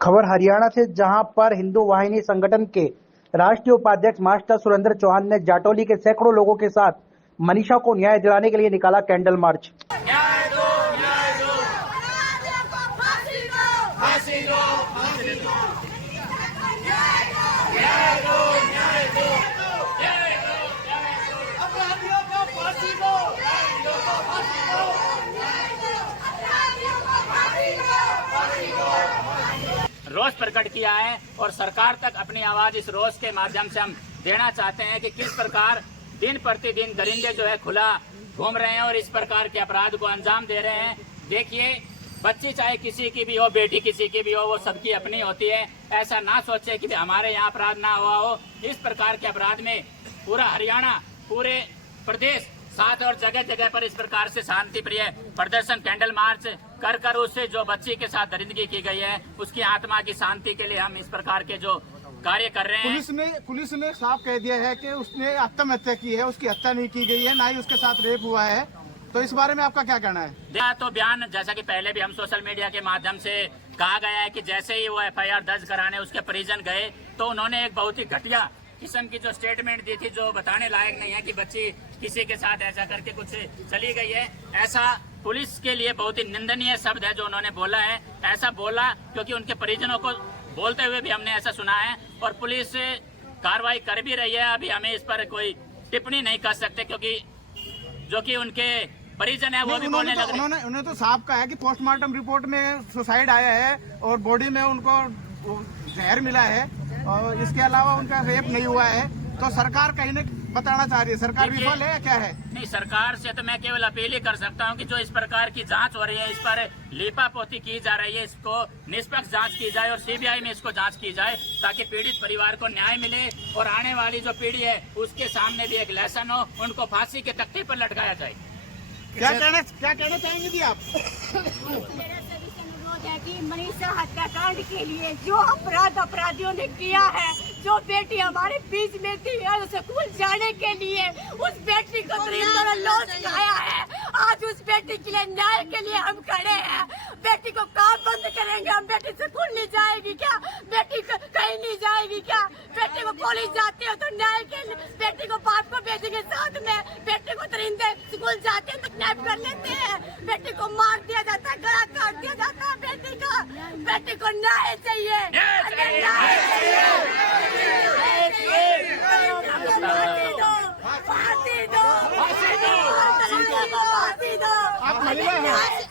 खबर हरियाणा से, जहां पर हिंदू वाहिनी संगठन के राष्ट्रीय उपाध्यक्ष मास्टर सुरेंद्र चौहान ने जाटौली के सैकड़ों लोगों के साथ मनीषा को न्याय दिलाने के लिए निकाला कैंडल मार्च। न्याय दो, न्याय दो, फांसी दो, फांसी दो, फांसी दो, न्याय दो, न्याय दो, न्याय दो, अपराधियों को फांसी दो, अपराधियों को फांसी दो, अपराधियों को फांसी दो, फांसी दो। रोष प्रकट किया है और सरकार तक अपनी आवाज इस रोष के माध्यम से हम देना चाहते हैं कि किस प्रकार दिन प्रतिदिन दरिंदे जो है खुला घूम रहे हैं और इस प्रकार के अपराध को अंजाम दे रहे हैं। देखिए, बच्ची चाहे किसी की भी हो, बेटी किसी की भी हो, वो सबकी अपनी होती है। ऐसा ना सोचे कि हमारे यहाँ अपराध ना हुआ हो। इस प्रकार के अपराध में पूरा हरियाणा, पूरे प्रदेश साथ और जगह जगह पर इस प्रकार से शांति प्रिय प्रदर्शन, कैंडल मार्च कर उससे जो बच्ची के साथ दरिंदगी की गई है उसकी आत्मा की शांति के लिए हम इस प्रकार के जो कार्य कर रहे हैं। पुलिस ने साफ कह दिया है कि उसने आत्महत्या की है, उसकी हत्या नहीं की गई है, ना ही उसके साथ रेप हुआ है। तो इस बारे में आपका क्या कहना है? तो बयान, जैसा कि पहले भी हम सोशल मीडिया के माध्यम से कहा गया है कि जैसे ही वो FIR दर्ज कराने उसके परिजन गए तो उन्होंने एक बहुत ही घटिया किस्म की जो स्टेटमेंट दी थी, जो बताने लायक नहीं है कि बच्ची किसी के साथ ऐसा करके कुछ चली गई है। ऐसा पुलिस के लिए बहुत ही निंदनीय शब्द है जो उन्होंने बोला है। ऐसा बोला क्योंकि उनके परिजनों को बोलते हुए भी हमने ऐसा सुना है और पुलिस कार्रवाई कर भी रही है। अभी हमें इस पर कोई टिप्पणी नहीं कर सकते क्योंकि जो कि उनके परिजन है वो भी बोलने लग रहे हैं। उन्होंने तो साफ कहा है कि पोस्टमार्टम रिपोर्ट में सुसाइड आया है और बॉडी में उनको जहर मिला है और इसके अलावा उनका रेप नहीं हुआ है। तो सरकार कहीं न बताना चाह रही है, सरकार विफल है या क्या है? नहीं, सरकार से तो मैं केवल अपील ही कर सकता हूं कि जो इस प्रकार की जांच हो रही है, इस पर लीपापोती की जा रही है, इसको निष्पक्ष जांच की जाए और CBI में इसको जांच की जाए ताकि पीड़ित परिवार को न्याय मिले और आने वाली जो पीढ़ी है उसके सामने भी एक लेसन हो, उनको फांसी के तख्ते पर लटकाया जाए। क्या कहना चाहेंगे जी आप? है कि मनीषा हत्याकांड के लिए जो अपराधियों ने किया है, जो बेटी हमारे बीच में थी स्कूल जाने के लिए, उस बेटी को दरिंदों ने लॉस खाया है। आज उस बेटी के लिए, न्याय के लिए हम खड़े हैं। बेटी को काम बंद करेंगे हम? बेटी स्कूल नहीं जाएगी क्या? बेटी कहीं नहीं जाएगी क्या? बेटी को कॉलेज जाती हो तो न्याय के लिए बेटी को बाप को भेजेंगे साथ में? बेटी को दरिंदे स्कूल जाते हैं तो किडनैप कर लेते हैं, बेटी को मार दिया जाता है, गला काट दिया जाता है। बेटी को न्याय चाहिए, फांसी दो।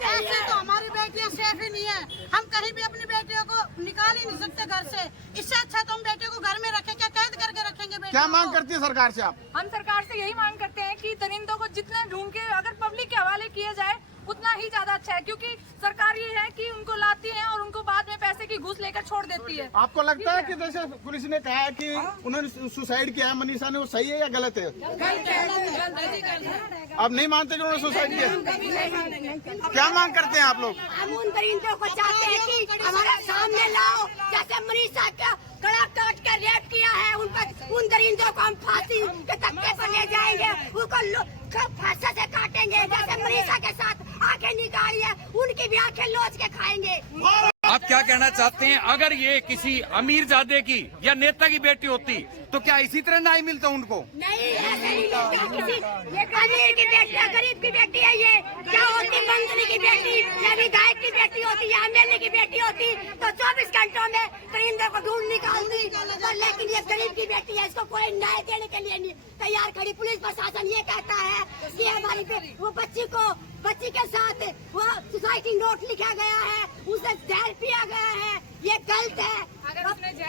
ऐसे तो हमारी बेटियां सेफ ही नहीं है। हम कहीं भी अपनी बेटियों को निकाल ही नहीं सकते घर से। इससे अच्छा तो हम बेटियों को घर में रखें, क्या कैद करके रखेंगे? क्या मांग करती है सरकार से आप? हम सरकार से यही मांग करते हैं कि दरिंदों को जितने ढूंढ के अगर पब्लिक के हवाले किया जाए उतना ही ज्यादा अच्छा है, क्योंकि सरकार ये है कि उनको लाती है और उनको बाद में पैसे की घूस लेकर छोड़ देती है। आपको लगता है कि जैसे पुलिस ने कहा है कि उन्होंने सुसाइड किया है मनीषा ने, वो सही है या गलत है? आप नहीं मानते कि उन्होंने सुसाइड किया? क्या मांग करते हैं आप लोग? हम उन दरिंदों को चाहते हैं कि हमारे सामने लाओ, जैसे मनीषा का गला काट कर रेप किया है, उन दरिंदों को हम फांसी के तख्ते पर ले जाएंगे, उनको फांसा से काटेंगे। जैसे मनीषा के साथ आंखें निकाली है, उनकी भी आंखें लोच के खाएंगे। आप क्या कहना चाहते हैं? अगर ये किसी अमीरजादे की या नेता की बेटी होती तो क्या इसी तरह न्याय मिलता उनको? नहीं, ऐसे नहीं मिलता किसी। ये अमीर की बेटी है, गरीब की बेटी है। ये क्या होती? मंत्री की बेटी या विधायक की बेटी होती या MLA की बेटी होती तो 24 घंटों में दरिंदे को ढूंढ निकालती। लेकिन ये गरीब की बेटी है, इसको कोई न्याय देने के लिए नहीं तैयार खड़ी। पुलिस प्रशासन ये कहता है कि हमारी वो बच्ची के साथ वो सुसाइड नोट लिखा गया है, उसे जहर पिया गया है। ये गलत है।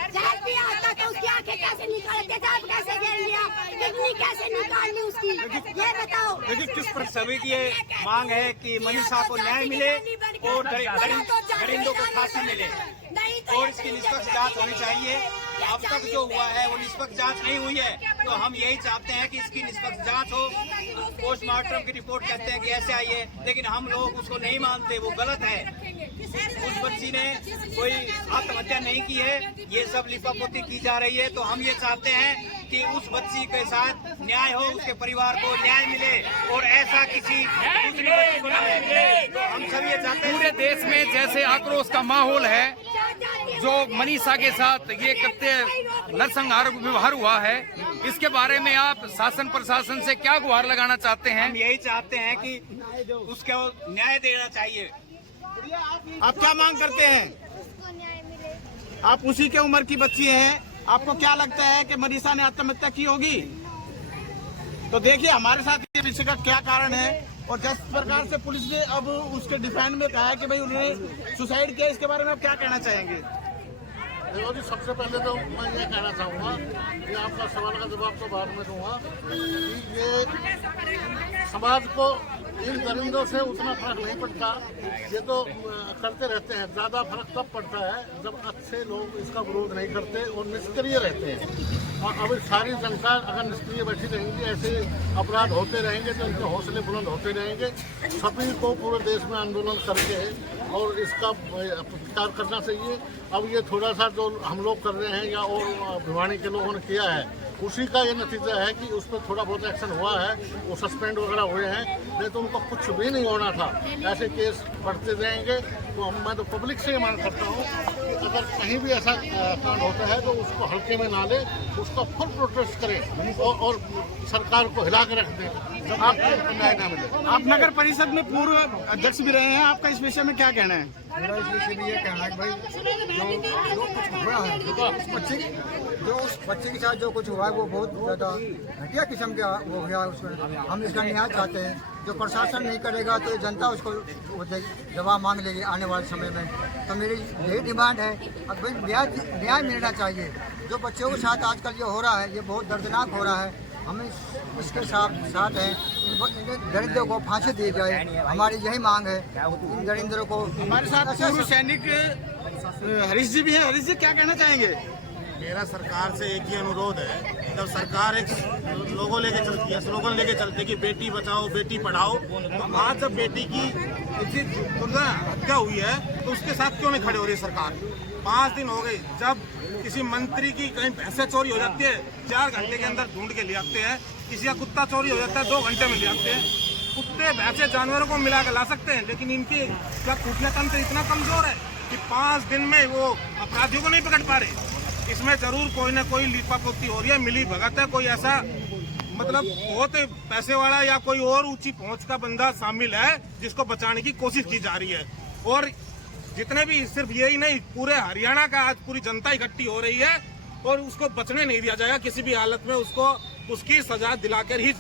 जहर पिया होता तो उसकी आंखें कैसे निकाले, तेजाब कैसे गिर लिया, किडनी कैसे निकाल ली उसकी, ये बताओ। देखिए, किस सभी की ये मांग है कि मनीषा को न्याय मिले और दरिंदों को फांसी मिले और इसकी निष्पक्ष जांच होनी चाहिए। अब तक जो हुआ है वो निष्पक्ष जांच नहीं हुई है, तो हम यही चाहते हैं कि इसकी निष्पक्ष जांच हो। पोस्टमार्टम की रिपोर्ट कहते हैं कि ऐसे आई है, लेकिन हम लोग उसको नहीं मानते, वो गलत है। उस बच्ची ने कोई आत्महत्या नहीं की है, ये सब लिपापोती की जा रही है। तो हम ये चाहते हैं कि उस बच्ची के साथ न्याय हो, उसके परिवार को न्याय मिले और ऐसा किसी दूसरी बच्ची को न मिले। तो हम सब ये चाहते हैं। पूरे देश में जैसे आक्रोश का माहौल है, जो मनीषा के साथ ये कृत्य नरसंहार व्यवहार हुआ है, इसके बारे में आप शासन प्रशासन से क्या गुहार लगाना चाहते हैं? हम यही चाहते हैं कि उसको न्याय देना चाहिए। आप क्या मांग करते हैं? आप उसी के उम्र की बच्ची हैं, आपको क्या लगता है कि मनीषा ने आत्महत्या की होगी? तो देखिए हमारे साथ ये पीछे का क्या कारण है, और जिस प्रकार से पुलिस ने अब उसके डिफेंड में कहा है कि भाई उन्होंने सुसाइड किया, इसके बारे में आप क्या कहना चाहेंगे? देखो जी, सबसे पहले तो मैं ये कहना चाहूँगा कि आपका सवाल का जवाब तो बाद में दूंगा कि ये समाज को इन दरिंदों से उतना फर्क नहीं पड़ता। ये तो करते रहते हैं, ज़्यादा फर्क तब पड़ता है जब अच्छे लोग इसका विरोध नहीं करते और निष्क्रिय रहते हैं। और अब सारी जनता अगर निष्क्रिय बैठी रहेंगी, ऐसे अपराध होते रहेंगे तो इनके हौसले बुलंद होते रहेंगे। सभी को पूरे देश में आंदोलन करके और इसका प्रतिकार करना चाहिए। अब ये थोड़ा सा जो हम लोग कर रहे हैं या और भिवानी के लोगों ने किया है, उसी का ये नतीजा है कि उस पर थोड़ा बहुत एक्शन हुआ है, वो सस्पेंड वगैरह हुए हैं, नहीं तो उनको कुछ भी नहीं होना था। ऐसे केस बढ़ते जाएंगे। तो मैं तो पब्लिक से ये मांग करता हूँ कि अगर कहीं भी ऐसा कांड होता है तो उसको हल्के में ना ले, उसका फुल प्रोटेस्ट करें और सरकार को हिला के रख दें जब आपको न्याय ना मिले। आप नगर परिषद में पूर्व अध्यक्ष भी रहे हैं, आपका इस विषय में क्या कहना है? मेरा इस विषय में ये कहना है कि भाई जो कुछ हुआ है, जो उस बच्चे के साथ जो कुछ हुआ है वो बहुत ज़्यादा घटिया किस्म का वो हुआ है। उसमें हम इसका न्याय चाहते हैं। जो प्रशासन नहीं करेगा तो जनता उसको जवाब मांग लेगी आने वाले समय में। तो मेरी यही डिमांड है, अब भाई न्याय मिलना चाहिए। जो बच्चों के साथ आजकल ये हो रहा है, ये बहुत दर्दनाक हो रहा है। हम इसके साथ हैं। इन दरिंदों को फांसी दी जाए, हमारी यही मांग है। इन दरिंदों को हमारे साथ पूर्व सैनिक हरीश जी भी हैं। हरीश जी क्या कहना चाहेंगे? मेरा सरकार से एक ही अनुरोध है, जब सरकार एक स्लोगन लेके चलती है, स्लोगन लेके चलती है कि बेटी बचाओ बेटी पढ़ाओ, तो आज जब बेटी की हत्या हुई है तो उसके साथ क्यों नहीं खड़े हो रही सरकार? 5 दिन हो गए, जब किसी मंत्री की कहीं भैंसे चोरी हो जाती है 4 घंटे के अंदर ढूंढ के ले आते हैं, किसी का कुत्ता चोरी हो जाता है 2 घंटे में ले आते हैं। कुत्ते भैंसे जानवरों को मिला के ला सकते हैं, लेकिन इनके क्या खुफिया तंत्र इतना कमजोर है कि 5 दिन में वो अपराधियों को नहीं पकड़ पा रहे। इसमें जरूर कोई ना कोई लीपापोती हो रही है, मिली भगत है, कोई ऐसा मतलब बहुत पैसे वाला या कोई और ऊंची पहुंच का बंदा शामिल है जिसको बचाने की कोशिश की जा रही है। और जितने भी, सिर्फ यही नहीं, पूरे हरियाणा का आज पूरी जनता इकट्ठी हो रही है और उसको बचने नहीं दिया जाएगा। किसी भी हालत में उसको उसकी सजा दिलाकर ही